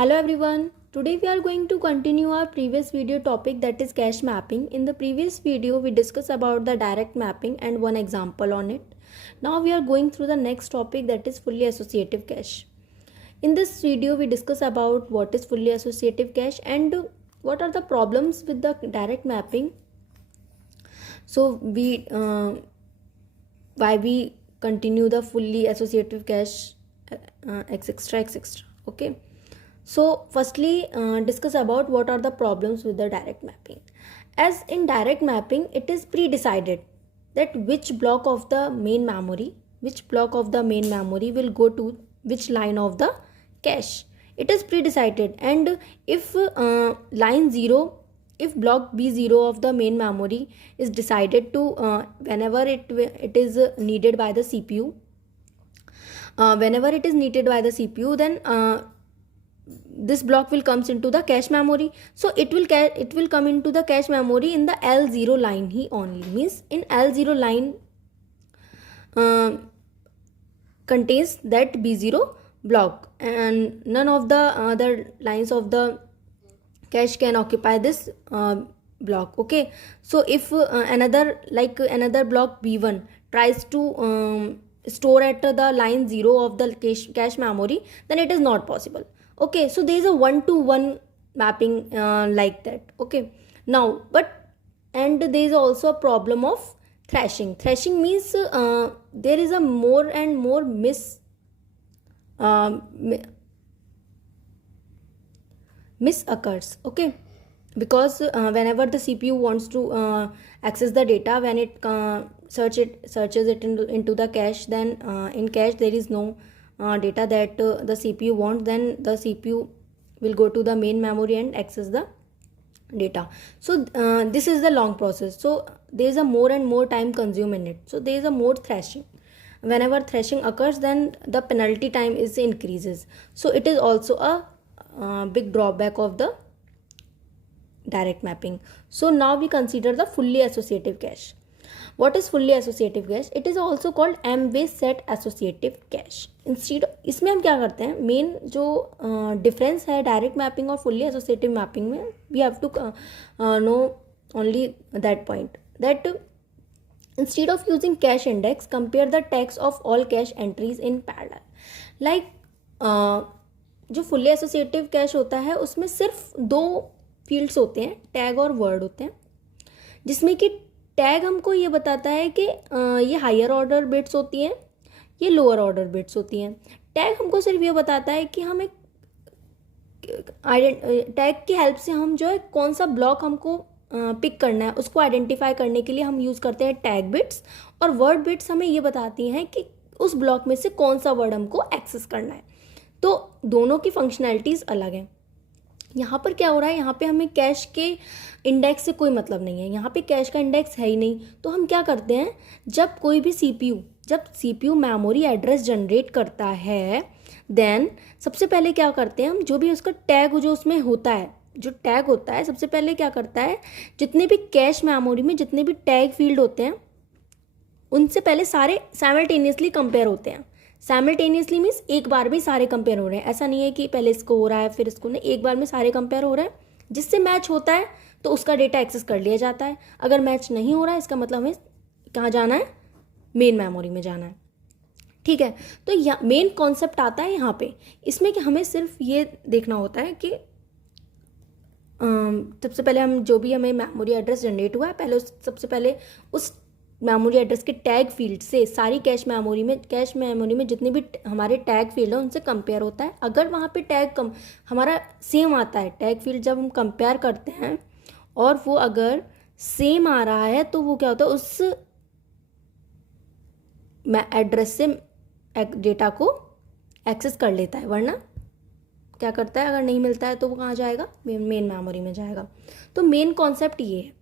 Hello everyone. Today we are going to continue our previous video topic, that is cache mapping. In the previous video we discussed about the direct mapping and one example on it. Now we are going through the next topic, that is fully associative cache. In this video we discuss about what is fully associative cache and what are the problems with the direct mapping. So why we continue the fully associative cache, etc. Okay. So firstly, discuss about what are the problems with the direct mapping. As in direct mapping, it is pre-decided that which block of the main memory will go to which line of the cache. It is pre-decided, and if if block B0 of the main memory is decided to whenever it is needed by the CPU, then this block will comes into the cache memory. So it will come into the cache memory in the L0 line he only, means in L0 line contains that B0 block, and none of the other lines of the cache can occupy this block. Okay, so if another block B1 tries to store at the line 0 of the cache memory, then it is not possible. Okay, so there is a 1-to-1 mapping like that. Okay, now and there is also a problem of thrashing. Thrashing means there is a more and more miss occurs. Okay, because whenever the CPU wants to access the data, when it searches it into the cache, then in cache there is no data that the CPU wants, then the CPU will go to the main memory and access the data. So this is the long process, so there is a more and more time consumed in it. So there is a more thrashing. Whenever thrashing occurs, then the penalty time is increases. So it is also a big drawback of the direct mapping. So now we consider the fully associative cache. What is fully associative cache? It is also called M-based set associative cache. Instead इसमें हम क्या करते हैं, main जो difference है direct mapping और fully associative mapping में, we have to know only that point, that instead of using cache index, compare the tags of all cache entries in parallel. Like जो फुल्ली एसोसिएटिव कैश होता है उसमें सिर्फ 2 fields होते हैं, tag और word होते हैं, जिसमें कि टैग हमको ये बताता है कि ये हायर ऑर्डर बिट्स होती हैं, ये लोअर ऑर्डर बिट्स होती हैं. टैग हमको सिर्फ ये बताता है कि हम एक टैग की हेल्प से हम जो है कौन सा ब्लॉक हमको पिक करना है उसको आइडेंटिफाई करने के लिए हम यूज़ करते हैं टैग बिट्स, और वर्ड बिट्स हमें ये बताती हैं कि उस ब्लॉक में से कौन सा वर्ड हमको एक्सेस करना है. तो दोनों की फंक्शनैलिटीज़ अलग हैं. यहाँ पर क्या हो रहा है, यहाँ पे हमें कैश के इंडेक्स से कोई मतलब नहीं है, यहाँ पे कैश का इंडेक्स है ही नहीं. तो हम क्या करते हैं, जब कोई भी जब सीपीयू मेमोरी एड्रेस जनरेट करता है, देन सबसे पहले क्या करते हैं हम, जो भी उसका टैग जो उसमें होता है, जो टैग होता है, सबसे पहले क्या करता है, जितने भी कैश मेमोरी में जितने भी टैग फील्ड होते हैं उनसे पहले सारे साइमल्टेनियसली कंपेयर होते हैं. साइमल्टेनियसली मीन्स एक बार में सारे कंपेयर हो रहे हैं. ऐसा नहीं है कि पहले इसको हो रहा है फिर इसको नहीं, एक बार में सारे कंपेयर हो रहे हैं. जिससे मैच होता है तो उसका डेटा एक्सेस कर लिया जाता है. अगर मैच नहीं हो रहा है इसका मतलब हमें कहाँ जाना है, मेन मेमोरी में जाना है. ठीक है, तो मेन कॉन्सेप्ट आता है यहाँ पे, इसमें कि हमें सिर्फ ये देखना होता है कि सबसे पहले हम जो भी हमें मेमोरी एड्रेस जनरेट हुआ है, पहले सबसे पहले उस मेमोरी एड्रेस के टैग फील्ड से सारी कैश मेमोरी में जितने भी हमारे टैग फील्ड है उनसे कंपेयर होता है. अगर वहाँ पे टैग हमारा सेम आता है, टैग फील्ड जब हम कंपेयर करते हैं और वो अगर सेम आ रहा है तो वो क्या होता है, उस एड्रेस से डेटा को एक्सेस कर लेता है. वरना क्या करता है, अगर नहीं मिलता है तो वो कहाँ जाएगा, मेन मेमोरी में जाएगा. तो मेन कॉन्सेप्ट ये है.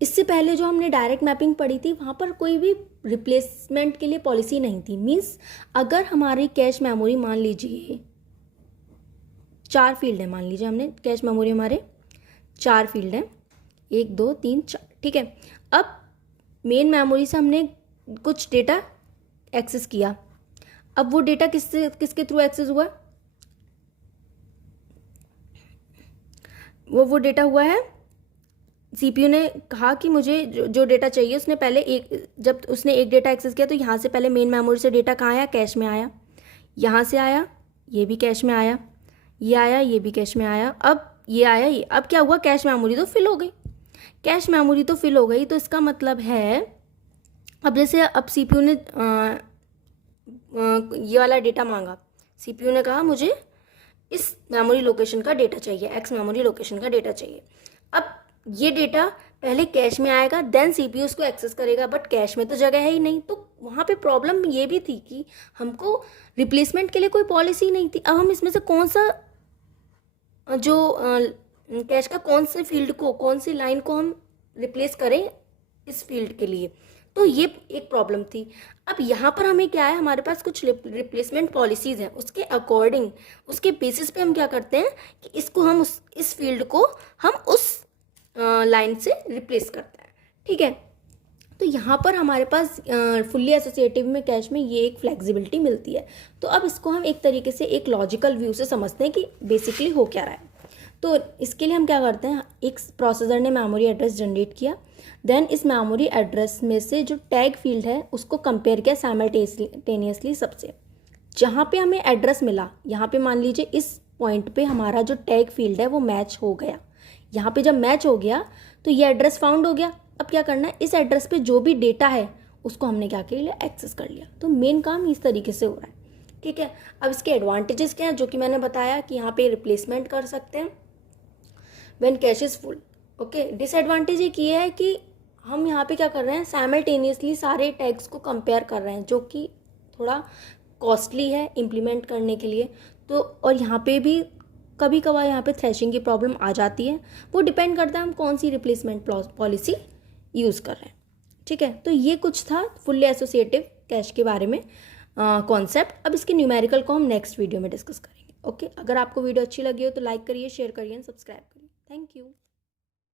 इससे पहले जो हमने डायरेक्ट मैपिंग पढ़ी थी वहाँ पर कोई भी रिप्लेसमेंट के लिए पॉलिसी नहीं थी. मीन्स अगर हमारी कैश मेमोरी, मान लीजिए 4 फील्ड है, मान लीजिए हमने कैश मेमोरी हमारे 4 फील्ड हैं, 1 2 3 4. ठीक है, अब मेन मेमोरी से हमने कुछ डेटा एक्सेस किया. अब वो डेटा किसके थ्रू एक्सेस हुआ, वो डेटा हुआ है, सीपीयू ने कहा कि मुझे जो डेटा चाहिए, उसने पहले जब उसने एक डेटा एक्सेस किया तो यहाँ से पहले मेन मेमोरी से डेटा कहाँ आया, कैश में आया, यहाँ से आया, ये भी कैश में आया, ये आया, ये भी कैश में आया, अब ये आया, ये अब क्या हुआ, कैश मेमोरी तो फिल हो गई, कैश मेमोरी तो फिल हो गई। तो इसका मतलब है अब जैसे अब सीपीयू ने ये वाला डेटा मांगा, सीपीयू ने कहा मुझे इस मेमोरी लोकेशन का डेटा चाहिए, एक्स मेमोरी लोकेशन का डेटा चाहिए। अब ये डेटा पहले कैश में आएगा, देन सीपीयू उसको एक्सेस करेगा, बट कैश में तो जगह है ही नहीं। तो वहाँ पे प्रॉब्लम ये भी थी कि हमको रिप्लेसमेंट के लिए कोई पॉलिसी नहीं थी। अब हम इसमें से कौन सा जो कैश का कौन से फील्ड को, कौन सी लाइन को हम रिप्लेस करें इस फील्ड के लिए, तो ये एक प्रॉब्लम थी। अब यहाँ पर हमें क्या है, हमारे पास कुछ रिप्लेसमेंट पॉलिसीज़ हैं, उसके अकॉर्डिंग, उसके बेसिस पे हम क्या करते हैं कि इसको हम इस फील्ड को हम उस लाइन से रिप्लेस करते हैं। ठीक है, तो यहाँ पर हमारे पास फुल्ली एसोसिएटिव में कैश में ये एक फ्लेक्सिबिलिटी मिलती है। तो अब इसको हम एक तरीके से एक लॉजिकल व्यू से समझते हैं कि बेसिकली हो क्या रहा है। तो इसके लिए हम क्या करते हैं, एक प्रोसेसर ने मेमोरी एड्रेस जनरेट किया, देन इस मेमोरी एड्रेस में से जो टैग फील्ड है उसको कंपेयर किया साइमल्टेनियसली सबसे, जहाँ पे हमें एड्रेस मिला, यहाँ पे मान लीजिए इस पॉइंट पे हमारा जो टैग फील्ड है वो मैच हो गया। यहाँ पे जब मैच हो गया तो ये एड्रेस फाउंड हो गया। अब क्या करना है, इस एड्रेस पे जो भी डेटा है उसको हमने क्या किया, एक्सेस कर लिया। तो मेन काम इस तरीके से हो रहा है। ठीक है, अब इसके एडवांटेजेस क्या हैं, जो कि मैंने बताया कि यहाँ पे रिप्लेसमेंट कर सकते हैं when cash is full. Okay, disadvantage एक ये है कि हम यहाँ पे क्या कर रहे हैं, साइमल्टेनियसली सारे टैग्स को कंपेयर कर रहे हैं, जो कि थोड़ा कॉस्टली है इम्प्लीमेंट करने के लिए। तो और यहाँ पे भी कभी कभार यहाँ पे थ्रेशिंग की प्रॉब्लम आ जाती है, वो डिपेंड करता है हम कौन सी रिप्लेसमेंट पॉलिसी यूज़ कर रहे हैं। ठीक है, तो ये कुछ था फुल्ली एसोसिएटिव कैश के बारे में कॉन्सेप्ट। अब इसके न्यूमेरिकल को हम नेक्स्ट वीडियो में डिस्कस करेंगे। ओके, अगर आपको वीडियो अच्छी लगी हो तो लाइक करिए, शेयर करिए, सब्सक्राइब करिए। Thank you.